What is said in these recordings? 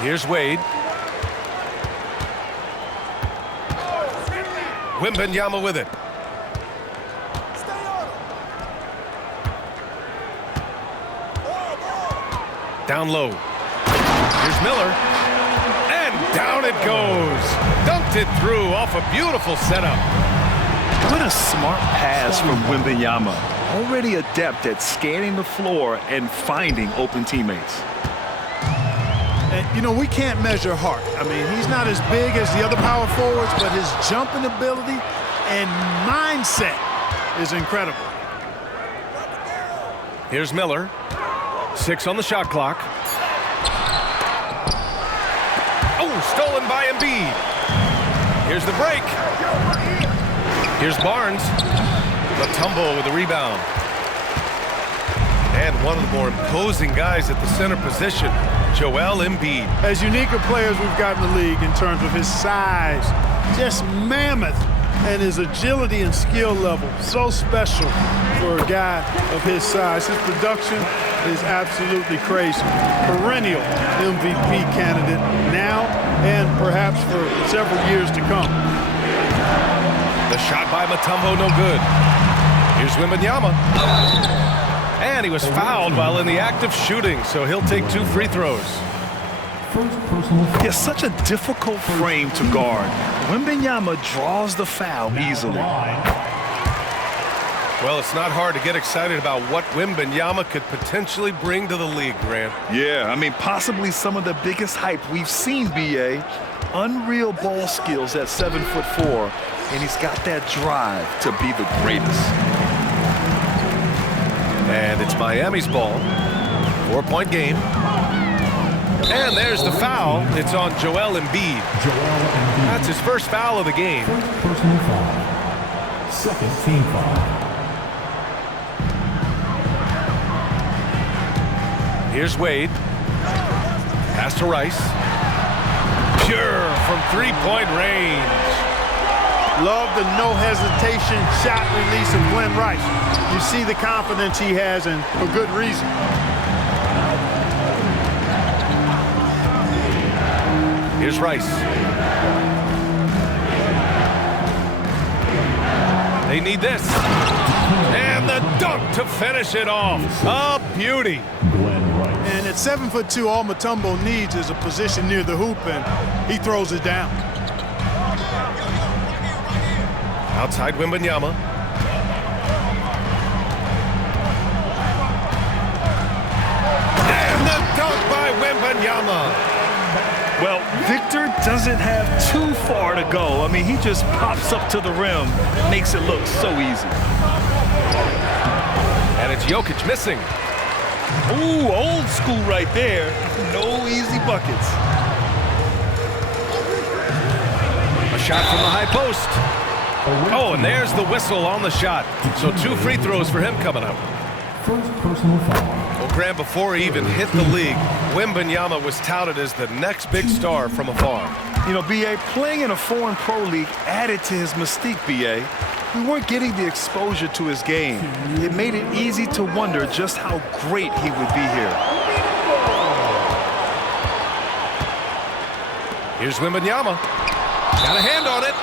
Here's Wade. Wembanyama with it. Down low. Here's Miller. And down it goes. Dunked it through off a beautiful setup. What a smart pass from Wembanyama. Already adept at scanning the floor and finding open teammates. And, you know, we can't measure heart. I mean, he's not as big as the other power forwards, but his jumping ability and mindset is incredible. Here's Miller. 6 on the shot clock. Oh, stolen by Embiid. Here's the break. Here's Barnes. Mutombo with the rebound. And one of the more imposing guys at the center position, Joel Embiid. As unique a players we've got in the league in terms of his size, just mammoth, and his agility and skill level. So special for a guy of his size. His production is absolutely crazy. Perennial MVP candidate now and perhaps for several years to come. The shot by Mutombo, no good. Here's Wembanyama. And he was fouled while in the act of shooting, so he'll take 2 free throws. It's such a difficult frame to guard. Wembanyama draws the foul easily. Well, it's not hard to get excited about what Wembanyama could potentially bring to the league, Grant. Yeah, I mean, possibly some of the biggest hype we've seen, B.A. Unreal ball skills at 7'4", and he's got that drive to be the greatest. And it's Miami's ball. 4-point game. And there's the foul. It's on Joel Embiid. That's his first foul of the game. Personal foul. Second team foul. Here's Wade. Pass to Rice. Pure from 3-point range. Love the no hesitation shot release of Glenn Rice. You see the confidence he has, and for good reason. Here's Rice. They need this. And the dunk to finish it off. A beauty. And at 7'2", all Mutombo needs is a position near the hoop, and he throws it down. Outside Wembanyama. And the dunk by Wembanyama. Well, Victor doesn't have too far to go. I mean, he just pops up to the rim, makes it look so easy. And it's Jokic missing. Ooh, old school right there. No easy buckets. A shot from the high post. Oh, and there's the whistle on the shot. So 2 free throws for him coming up. First personal foul. Well, Graham, before he even hit the league, Wembanyama was touted as the next big star from afar. You know, B.A., playing in a foreign pro league added to his mystique, B.A. We weren't getting the exposure to his game. It made it easy to wonder just how great he would be here. Here's Wembanyama. Got a hand on it.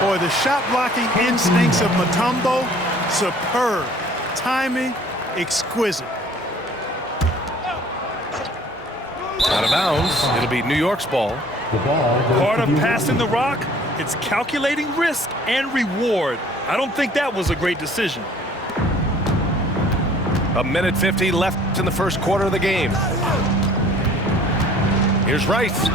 Boy, the shot-blocking instincts of Mutombo, superb. Timing, exquisite. Out of bounds. It'll be New York's ball. Part of passing the rock, it's calculating risk and reward. I don't think that was a great decision. 1:50 left in the first quarter of the game. Here's Rice.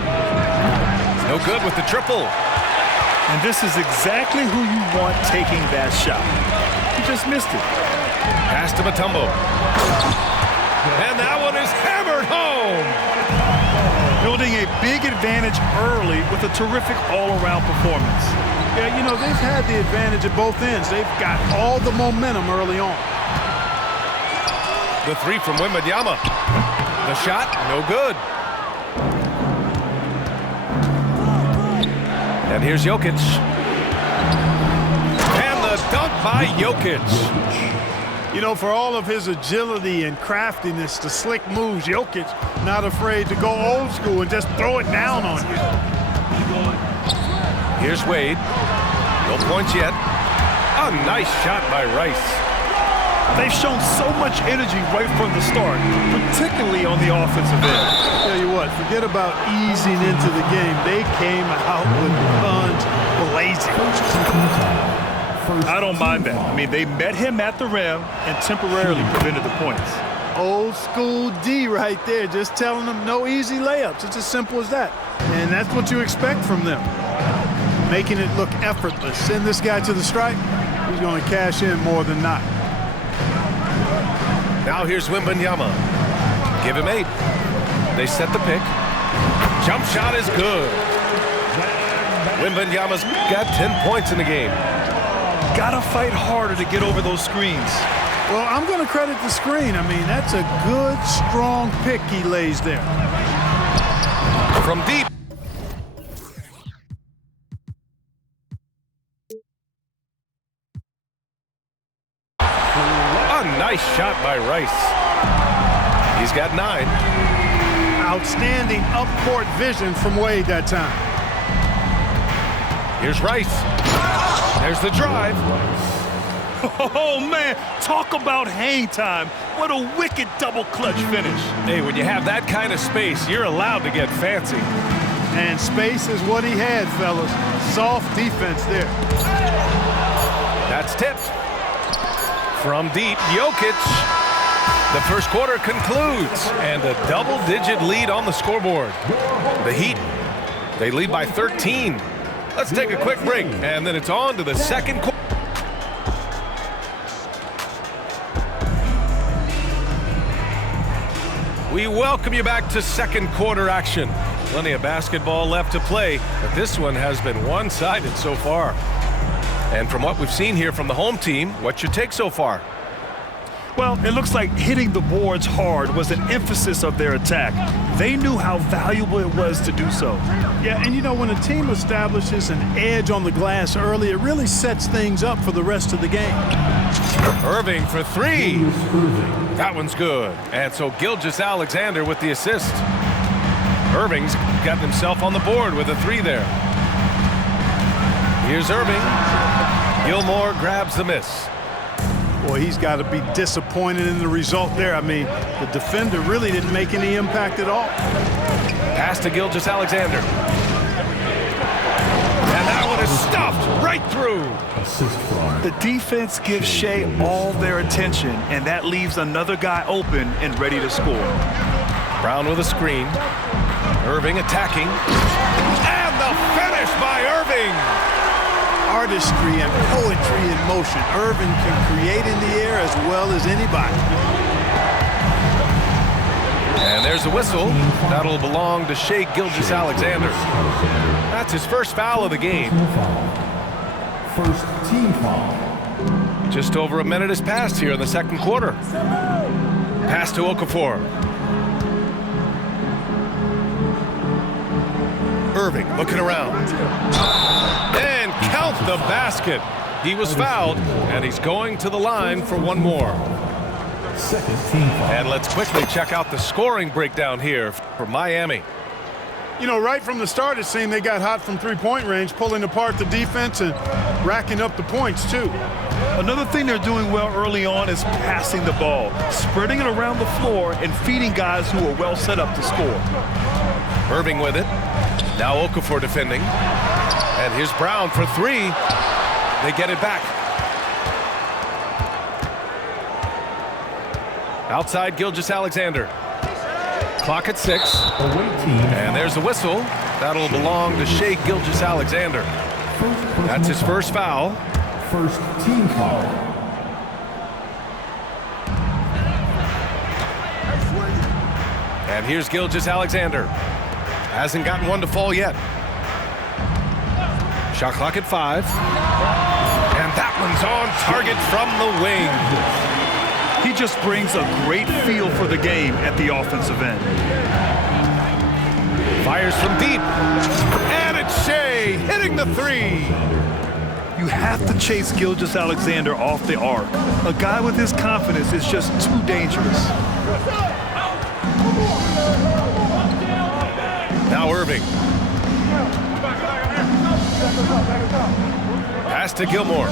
No good with the triple. And this is exactly who you want taking that shot. He just missed it. Pass to Mutombo. And that one is hammered home. Building a big advantage early with a terrific all-around performance. Yeah, you know, they've had the advantage at both ends. They've got all the momentum early on. The 3 from Wembanyama. The shot, no good. And here's Jokic. And the dunk by Jokic. You know, for all of his agility and craftiness, the slick moves, Jokic not afraid to go old school and just throw it down on you. Here's Wade. No points yet. A nice shot by Rice. They've shown so much energy right from the start, particularly on the offensive end. Tell you what, forget about easing into the game. They came out with guns blazing. I don't mind that. I mean, they met him at the rim and temporarily prevented the points. Old school D right there, just telling them no easy layups. It's as simple as that. And that's what you expect from them. Making it look effortless. Send this guy to the stripe, he's going to cash in more than not. Now here's Wembanyama. Give him 8. They set the pick. Jump shot is good. Wembanyama's got 10 points in the game. Gotta fight harder to get over those screens. Well, I'm going to credit the screen. I mean, that's a good, strong pick he lays there. From deep. A nice shot by Rice. He's got 9. Outstanding up-court vision from Wade that time. Here's Rice. There's the drive. Oh, man, talk about hang time. What a wicked double clutch finish. Hey, when you have that kind of space, you're allowed to get fancy. And space is what he had, fellas. Soft defense there. That's tipped. From deep, Jokic. The first quarter concludes, and a double-digit lead on the scoreboard. The Heat, they lead by 13. Let's take a quick break, and then it's on to the second quarter. We welcome you back to second quarter action. Plenty of basketball left to play, but this one has been one-sided so far. And from what we've seen here from the home team, what's your take so far? Well, it looks like hitting the boards hard was an emphasis of their attack. They knew how valuable it was to do so. Yeah, and you know, when a team establishes an edge on the glass early, it really sets things up for the rest of the game. Irving for 3. That one's good. And so Gilgeous-Alexander with the assist. Irving's got himself on the board with a 3 there. Here's Irving. Gilmore grabs the miss. Boy, he's got to be disappointed in the result there. I mean, the defender really didn't make any impact at all. Pass to Gilgeous-Alexander. And that one is stuffed right through. The defense gives Shea all their attention, and that leaves another guy open and ready to score. Brown with a screen. Irving attacking. And the finish by Irving. Artistry and poetry in motion. Irving can create in the air as well as anybody. And there's a whistle. That'll belong to Shea Gilgeous-Alexander. That's his first foul of the game. First team foul. Just over a minute has passed here in the second quarter. Pass to Okafor. Irving looking around. And count the basket. He was fouled, and he's going to the line for one more. Second team foul. And let's quickly check out the scoring breakdown here for Miami. You know, right from the start, it seemed they got hot from three-point range, pulling apart the defense and racking up the points, too. Another thing they're doing well early on is passing the ball, spreading it around the floor and feeding guys who are well set up to score. Irving with it. Now Okafor defending. And here's Brown for 3. They get it back. Outside Gilgeous-Alexander. Clock at 6. And there's a whistle. That'll belong to Shea Gilgeous-Alexander. That's his first foul. First team foul. And here's Gilgeous-Alexander. Hasn't gotten one to fall yet. Shot clock at 5. And that one's on target from the wing. He just brings a great feel for the game at the offensive end. Fires from deep. And it's Shea hitting the 3. You have to chase Gilgeous-Alexander off the arc. A guy with his confidence is just too dangerous. Now Irving. Pass to Gilmore.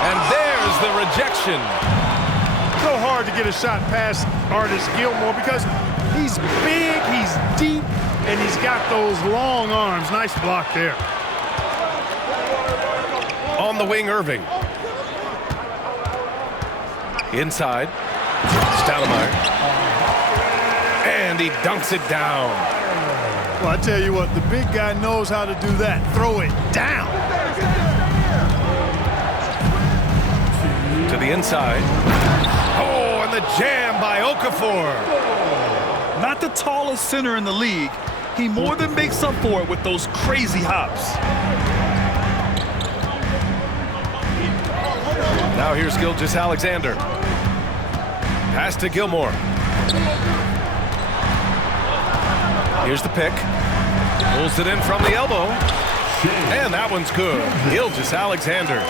And there's the rejection. So hard to get a shot past Artis Gilmore because he's big, he's deep, and he's got those long arms. Nice block there. On the wing, Irving. Inside. Stoudemire. And he dunks it down. Well, I tell you what, the big guy knows how to do that. Throw it down. To the inside. Oh, and the jam by Okafor. Not the tallest center in the league. He more than makes up for it with those crazy hops. Now here's Gilgeous-Alexander. Pass to Gilmore. Here's the pick. Pulls it in from the elbow. And that one's good. Gilgeous-Alexander.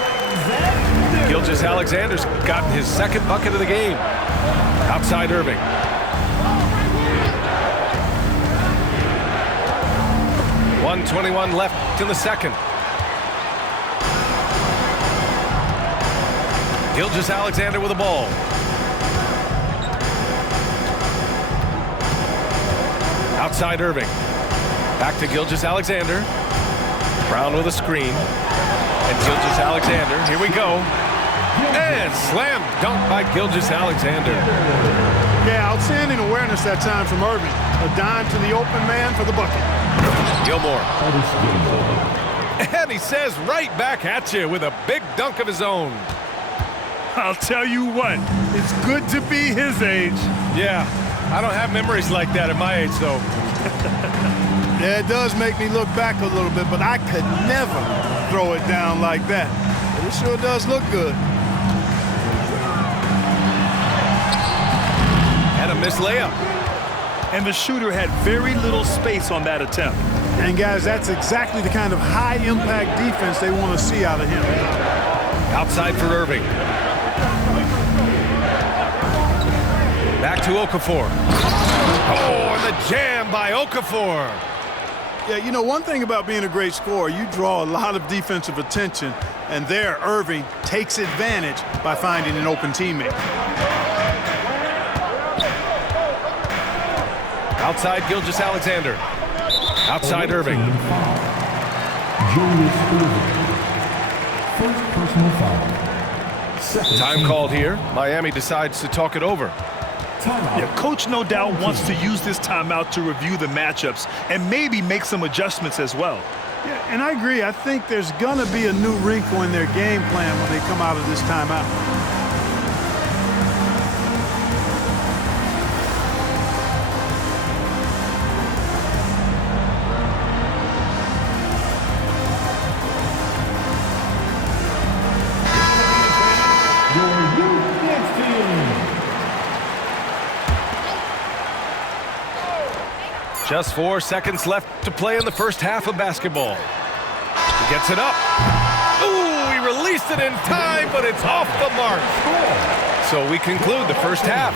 Gilgeous-Alexander's gotten his second bucket of the game. Outside Irving. .121 left in the second. Gilgeous-Alexander with the ball. Outside Irving. Back to Gilgeous-Alexander. Brown with a screen. And Gilgeous-Alexander. Here we go. And slam dunk by Gilgeous-Alexander. Yeah, outstanding awareness that time from Irving. A dime to the open man for the bucket. Gilmore. And he says right back at you with a big dunk of his own. I'll tell you what, it's good to be his age. Yeah, I don't have memories like that at my age, though. Yeah, it does make me look back a little bit, but I could never throw it down like that. But it sure does look good. And a missed layup. And the shooter had very little space on that attempt. And guys, that's exactly the kind of high-impact defense they want to see out of him. Outside for Irving. Back to Okafor. Oh, and the jam by Okafor. Yeah, you know, one thing about being a great scorer, you draw a lot of defensive attention, and there Irving takes advantage by finding an open teammate. Outside Gilgeous-Alexander. Outside Irving. Julius Irving. First personal foul. Second Time called here. Miami decides to talk it over. Timeout. Yeah, coach no doubt wants to use this timeout to review the matchups and maybe make some adjustments as well. Yeah, and I agree. I think there's going to be a new wrinkle in their game plan when they come out of this timeout. Just 4 seconds left to play in the first half of basketball. He gets it up. Ooh, he released it in time, but it's off the mark. So we conclude the first half.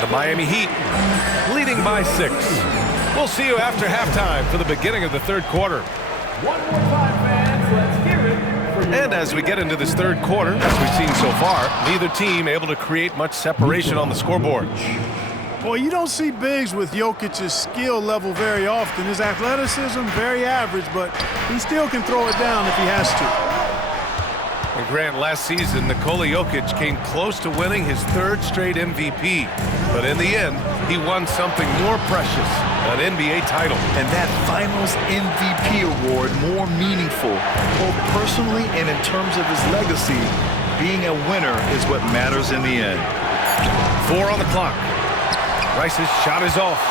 The Miami Heat leading by 6. We'll see you after halftime for the beginning of the third quarter. 1 more time, fans. Let's hear it. And as we get into this third quarter, as we've seen so far, neither team able to create much separation on the scoreboard. Boy, you don't see bigs with Jokic's skill level very often. His athleticism, very average, but he still can throw it down if he has to. And Grant, last season, Nikola Jokic came close to winning his 3rd straight MVP. But in the end, he won something more precious, an NBA title. And that Finals MVP award more meaningful, both personally and in terms of his legacy. Being a winner is what matters in the end. 4 on the clock. Rice's shot is off.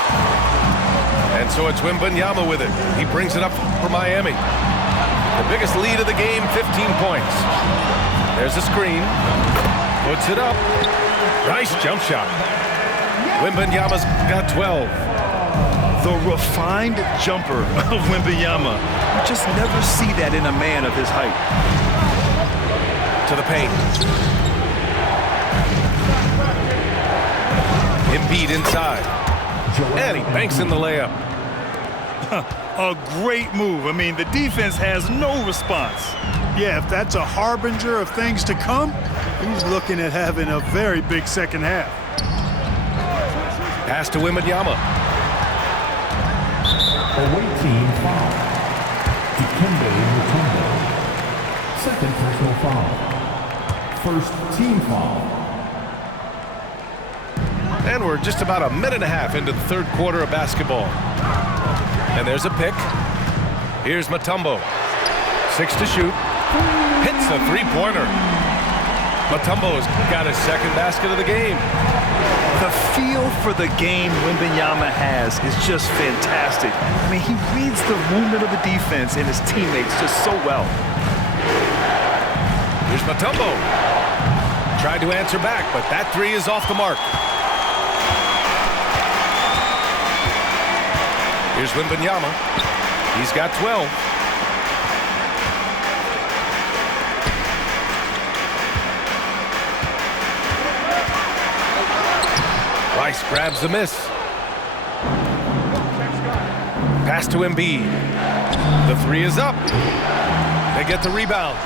And so it's Wembanyama with it. He brings it up for Miami. The biggest lead of the game, 15 points. There's a screen. Puts it up. Rice jump shot. Wembanyama's got 12. The refined jumper of Wembanyama. You just never see that in a man of his height. To the paint. Embiid inside. And he banks in the layup. A great move. I mean, the defense has no response. Yeah, if that's a harbinger of things to come, he's looking at having a very big second half. Pass to Wembanyama. Away team foul. Dikembe Mutombo. Second personal foul. First team foul. And we're just about a minute and a half into the third quarter of basketball. And there's a pick. Here's Mutombo. 6 to shoot. Hits a three-pointer. Mutombo's got his second basket of the game. The feel for the game Wembanyama has is just fantastic. I mean, he reads the movement of the defense and his teammates just so well. Here's Mutombo. Tried to answer back, but that three is off the mark. Here's Wembanyama. He's got 12. Rice grabs the miss. Pass to Embiid. The three is up. They get the rebound.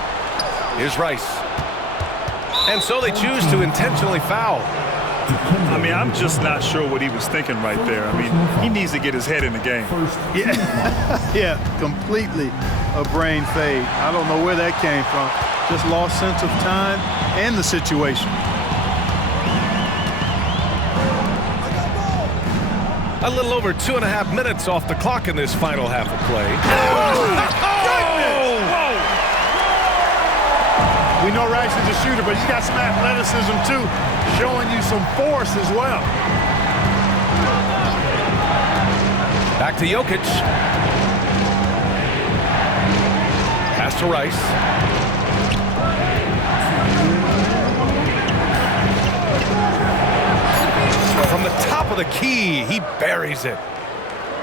Here's Rice. And so they choose to intentionally foul. I mean, I'm just not sure what he was thinking right there. I mean, he needs to get his head in the game. Yeah, completely a brain fade. I don't know where that came from. Just lost sense of time and the situation. A little over 2.5 minutes off the clock in this final half of play. We know Rice is a shooter, but he's got some athleticism too, showing you some force as well. Back to Jokic. Pass to Rice. From the top of the key, he buries it.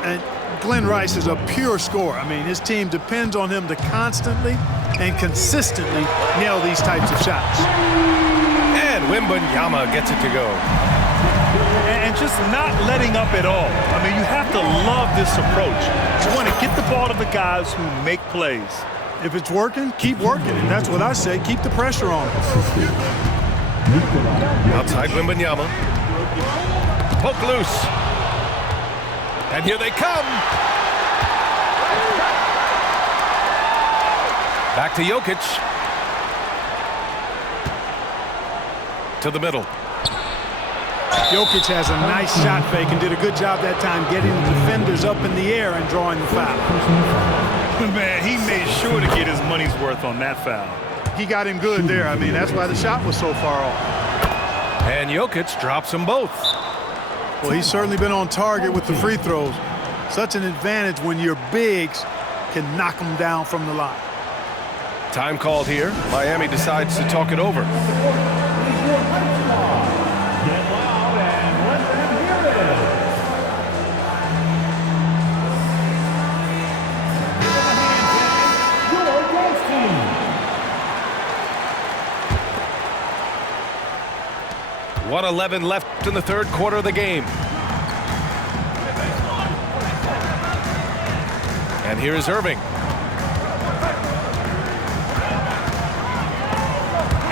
And Glenn Rice is a pure scorer. I mean, his team depends on him to constantly and consistently nail these types of shots. And Wembanyama gets it to go. And just not letting up at all. I mean, you have to love this approach. You want to get the ball to the guys who make plays. If it's working, keep working. And that's what I say. Keep the pressure on him. Outside Wembanyama. Poke loose. And here they come. Back to Jokic. To the middle. Jokic has a nice shot fake and did a good job that time getting the defenders up in the air and drawing the foul. Man, he made sure to get his money's worth on that foul. He got him good there. I mean, that's why the shot was so far off. And Jokic drops them both. Well, he's certainly been on target with the free throws. Such an advantage when your bigs can knock them down from the line. Time called here. Miami decides to talk it over. Get loud and let them hear it. Your ghost team. 1:11 left in the third quarter of the game. And here is Irving.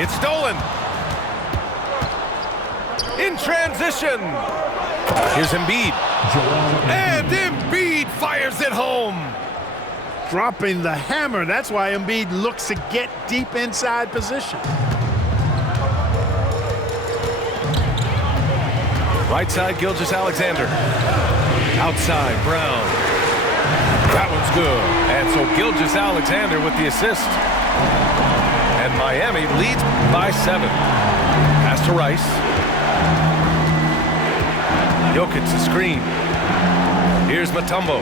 It's stolen. In transition. Here's Embiid. And Embiid fires it home. Dropping the hammer. That's why Embiid looks to get deep inside position. Right side, Gilgeous-Alexander. Outside, Brown. That one's good. And so Gilgeous-Alexander with the assist. And Miami leads by 7. Pass to Rice. Jokic the screen. Here's Mutombo.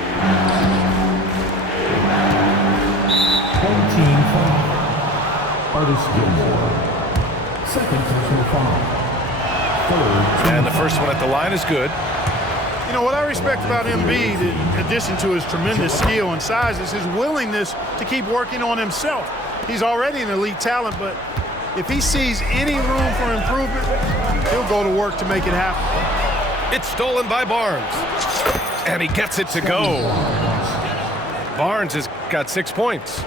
Home team foul. Artis Gilmore. Second personal foul. Third. And the first one at the line is good. You know, what I respect about Embiid, in addition to his tremendous skill and size, is his willingness to keep working on himself. He's already an elite talent, but if he sees any room for improvement, he'll go to work to make it happen. It's stolen by Barnes. And he gets it to go. Barnes has got 6 points.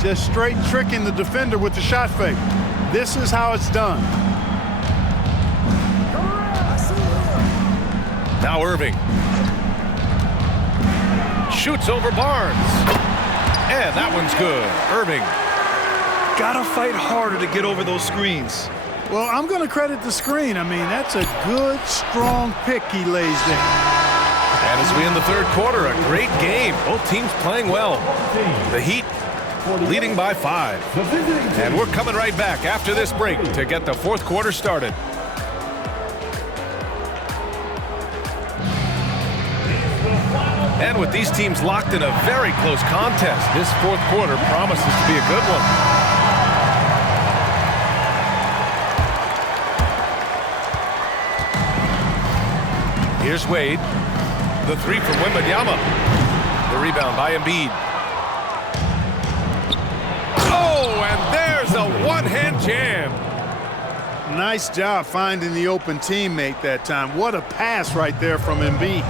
Just straight tricking the defender with the shot fake. This is how it's done. Now Irving. Shoots over Barnes. And that one's good. Irving. Gotta fight harder to get over those screens. Well, I'm going to credit the screen. I mean, that's a good, strong pick he lays there. And as we end the third quarter, a great game. Both teams playing well. The Heat leading by 5. And we're coming right back after this break to get the fourth quarter started. And with these teams locked in a very close contest, this fourth quarter promises to be a good one. Here's Wade. The three from Wembanyama. The rebound by Embiid. Oh, and there's a one-hand jam. Nice job finding the open teammate that time. What a pass right there from Embiid.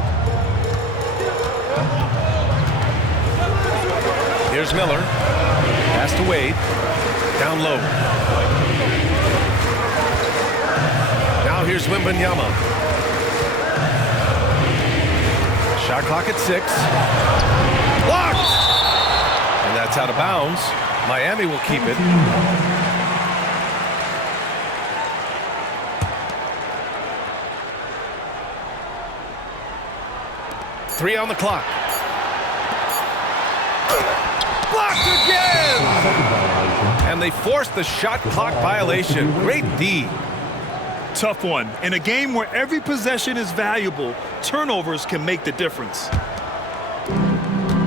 Here's Miller. Pass to Wade. Down low. Now here's Wembanyama. Shot clock at 6. Blocked! And that's out of bounds. Miami will keep it. Three on the clock. Blocked again! And they forced the shot clock violation. Great D. Tough one. In a game where every possession is valuable, turnovers can make the difference.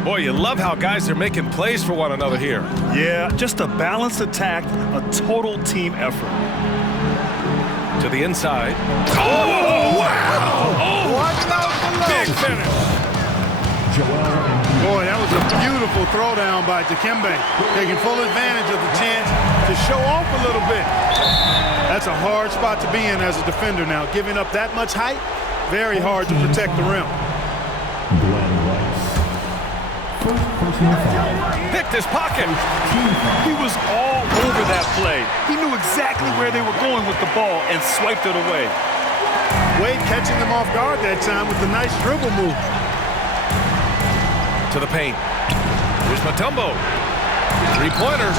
Boy, you love how guys are making plays for one another here. Yeah, just a balanced attack, a total team effort. To the inside. Oh, wow! Oh, big finish. Boy, that was a beautiful throwdown by Dikembe, taking full advantage of the chance to show off a little bit. That's a hard spot to be in as a defender now. Giving up that much height, very hard to protect the rim. Picked his pocket. He was all over that play. He knew exactly where they were going with the ball and swiped it away. Wade catching them off guard that time with a nice dribble move. To the paint. Here's Mutombo. Three-pointer.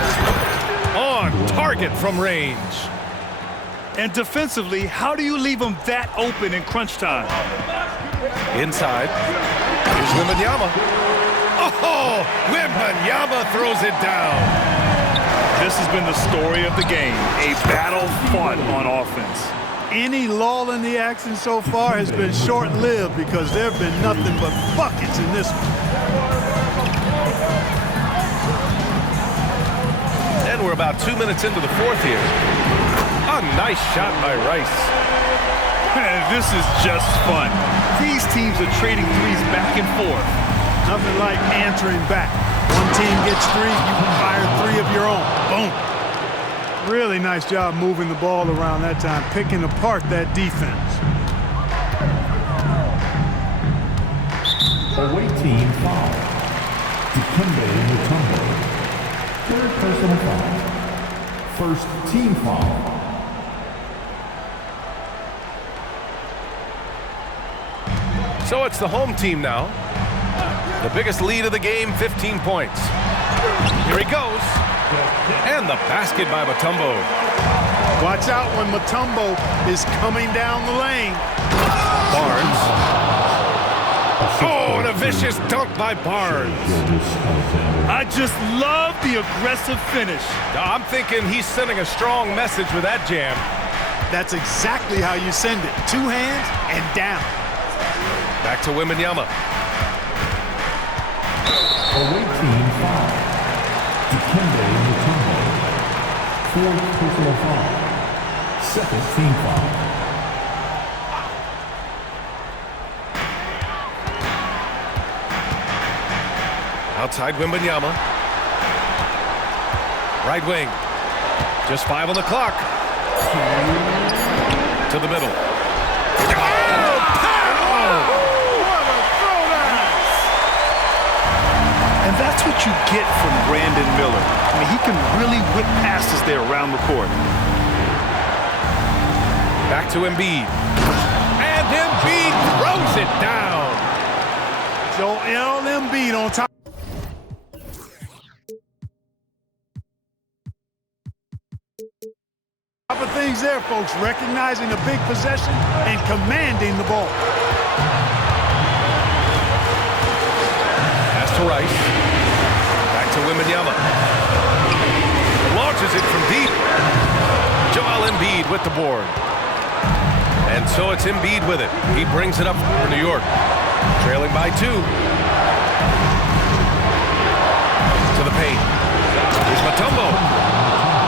On target from range. And defensively, how do you leave them that open in crunch time? Inside. Here's Wembanyama. Oh, Wembanyama throws it down. This has been the story of the game. A battle fought on offense. Any lull in the action so far has been short-lived because there have been nothing but buckets in this one. And we're about 2 minutes into the fourth here. A nice shot by Rice. This is just fun. These teams are trading threes back and forth. Nothing like answering back. One team gets 3, you can fire 3 of your own. Boom. Really nice job moving the ball around that time, picking apart that defense. Away team foul. Dikembe Mutombo. Third personal foul. First team foul. So it's the home team now. The biggest lead of the game, 15 points. Here he goes. And the basket by Mutombo. Watch out when Mutombo is coming down the lane. Barnes. Oh, and a vicious dunk by Barnes. I just love the aggressive finish. I'm thinking he's sending a strong message with that jam. That's exactly how you send it. 2 hands and down. Back to Wembanyama. Away team foul. Dikembe Mutombo. Fourth personal foul. Second team foul. Outside Wembanyama. Right wing. Just 5 on the clock. To the middle. And that's what you get from Brandon Miller. I mean, he can really whip passes there around the court. Back to Embiid. And Embiid throws it down. Joel Embiid on top. Of things there, folks. Recognizing a big possession and commanding the ball. Pass to Rice. Back to Wembanyama. Launches it from deep. Joel Embiid with the board. And so it's Embiid with it. He brings it up for New York. Trailing by 2. To the paint. Here's Mutombo.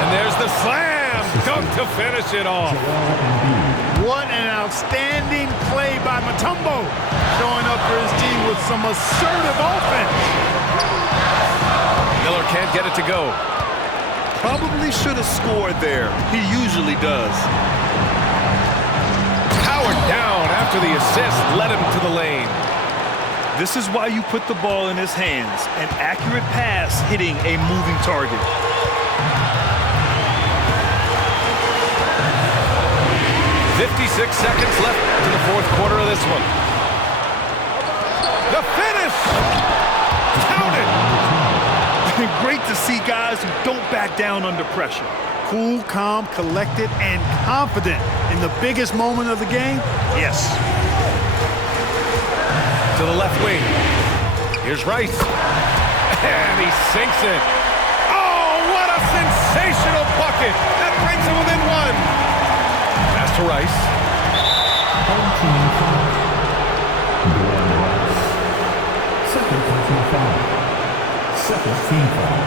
And there's the slam. Dunk to finish it off. What an outstanding play by Mutombo. Showing up for his team with some assertive offense. Miller can't get it to go. Probably should have scored there. He usually does. Powered down after the assist led him to the lane. This is why you put the ball in his hands. An accurate pass hitting a moving target. .56 seconds left to the fourth quarter of this one. The finish! Counted! Great to see guys who don't back down under pressure. Cool, calm, collected, and confident in the biggest moment of the game? Yes. To the left wing. Here's Rice. And he sinks it. Oh, what a sensational bucket! That brings him within 1. Pass to Rice. Home team foul. Glenn Rice. Second personal foul. Second team foul.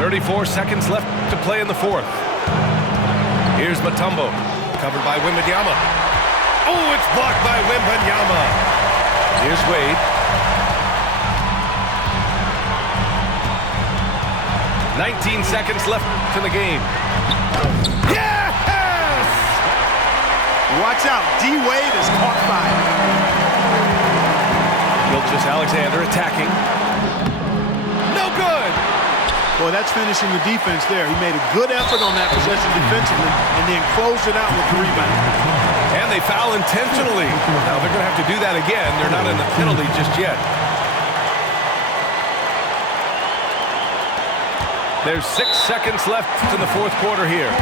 34 seconds left to play in the fourth. Here's Mutombo. Covered by Wembanyama. Oh, it's blocked by Wembanyama. Here's Wade. 19 seconds left to the game. Yes! Watch out, D-Wade is caught fire. Gilgeous-Alexander attacking. No good! Boy, that's finishing the defense there. He made a good effort on that possession defensively and then closed it out with the rebound. And they foul intentionally. Now they're going to have to do that again. They're not in the penalty just yet. There's 6 seconds left to the fourth quarter here.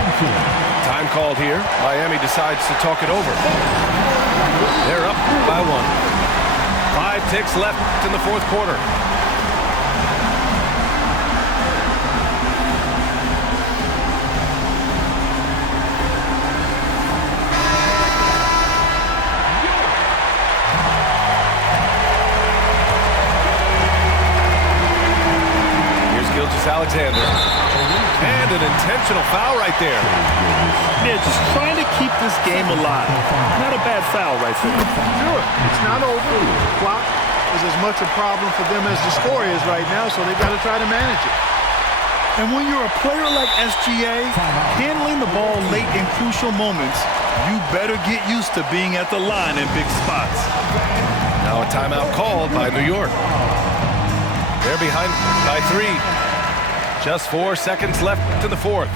Time called here. Miami decides to talk it over. They're up by 1. 5 ticks left in the fourth quarter. Alexander. And an intentional foul right there. Yeah, just trying to keep this game alive. Not a bad foul right there. Sure, it's not over. Clock is as much a problem for them as the score is right now, so they've got to try to manage it. And when you're a player like SGA, handling the ball late in crucial moments, you better get used to being at the line in big spots. Now a timeout called by New York. They're behind by 3. Just 4 seconds left to the fourth.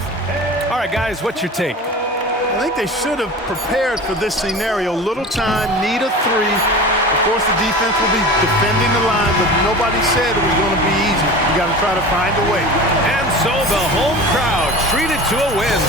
All right, guys, what's your take? I think they should have prepared for this scenario. Little time, need a 3. Of course, the defense will be defending the line, but nobody said it was going to be easy. You got to try to find a way. And so the home crowd treated to a win.